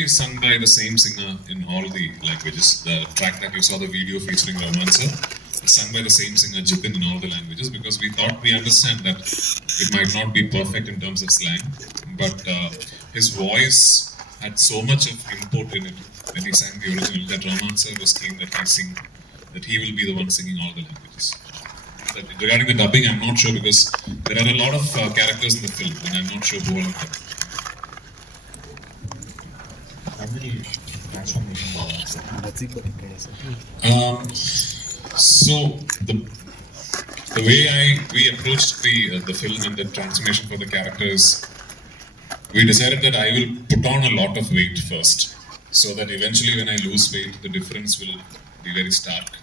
Is sung by the same singer in all the languages. The track that you saw, the video featuring Romancer, is sung by the same singer Jitin in all the languages, because we thought we understand that it might not be perfect in terms of slang, but his voice had so much of import in it when he sang the original that Romancer was keen that he will be the one singing all the languages. But regarding the dubbing, I'm not sure, because there are a lot of characters in the film and I'm not sure who all of them. So the way we approached the film and the transformation for the characters, we decided that I will put on a lot of weight first, so that eventually when I lose weight, the difference will be very stark.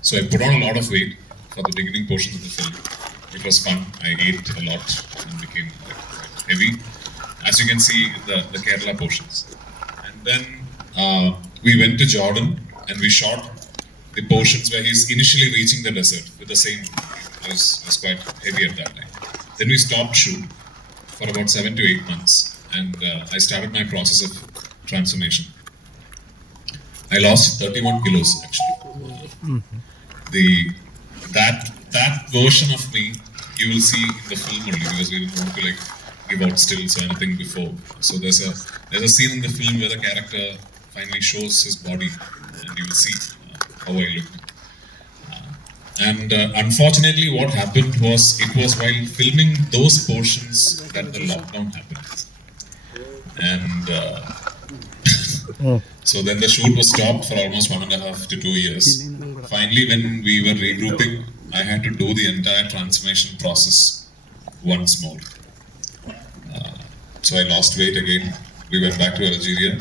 So I put on a lot of weight for the beginning portions of the film. It was fun. I ate a lot and became quite heavy, as you can see in the Kerala portions. And then we went to Jordan and we shot the portions where he's initially reaching the desert with the same. It was quite heavy at that time. Then we stopped shoot for about 7 to 8 months, and I started my process of transformation. I lost 31 kilos actually. That version of me you will see in the film only, because we didn't want to give out stills or anything before. So there's a scene in the film where the character finally shows his body, and you will see how I look. And unfortunately, what happened was, it was while filming those portions that the lockdown happened, and so then the shoot was stopped for almost 1.5 to 2 years. Finally, when we were regrouping, I had to do the entire transformation process once more. So I lost weight again. We went back to Algeria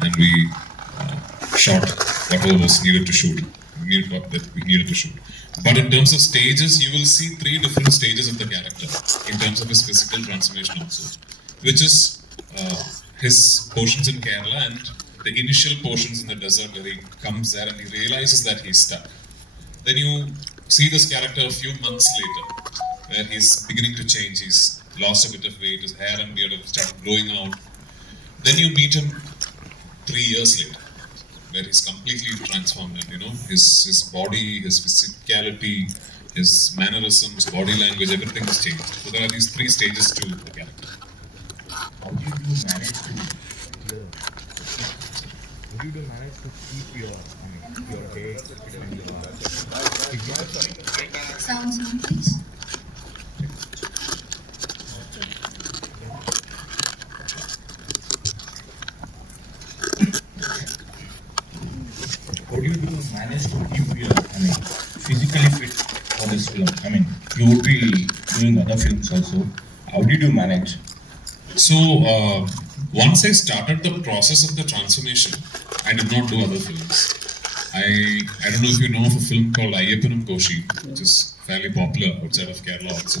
and we shot whatever was needed to shoot. That we needed to shoot. But in terms of stages, you will see 3 different stages of the character in terms of his physical transformation also, which is his portions in Kerala and the initial portions in the desert where he comes there and he realizes that he's stuck. Then you see this character a few months later, where he's beginning to change. He's lost a bit of weight, his hair and beard have started growing out. Then you meet him 3 years later, where he's completely transformed, and his body, his physicality, his mannerisms, body language, everything has changed. So there are these 3 stages to the character. How do you manage to keep your weight and your Sound, please. how do you manage to keep your physically fit for this film? You would be doing other films also. How did you manage? So once I started the process of the transformation, I did not do other films. I don't know if you know of a film called Ayyappanum Koshi, which is fairly popular outside of Kerala also.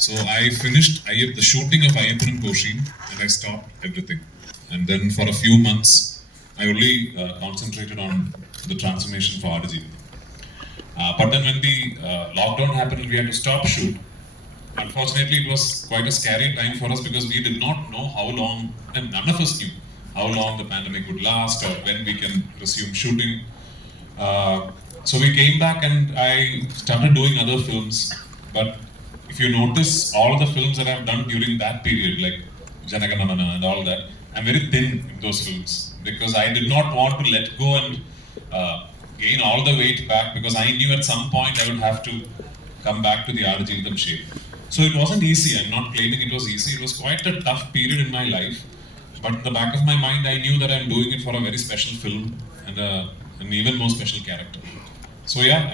So I finished the shooting of Ayyappanum Koshi and I stopped everything. And then for a few months, I only concentrated on the transformation for Aadu Jeevitam. But then when the lockdown happened and we had to stop shoot, unfortunately it was quite a scary time for us, because we did not know how long, and none of us knew how long the pandemic would last or when we can resume shooting. So we came back and I started doing other films. But if you notice, all the films that I've done during that period, like Janaganana and all that, I'm very thin in those films, because I did not want to let go and gain all the weight back, because I knew at some point I would have to come back to the Aadu Jeevitam shape. So it wasn't easy. I'm not claiming it was easy. It was quite a tough period in my life. But in the back of my mind, I knew that I'm doing it for a very special film and an even more special character. So yeah,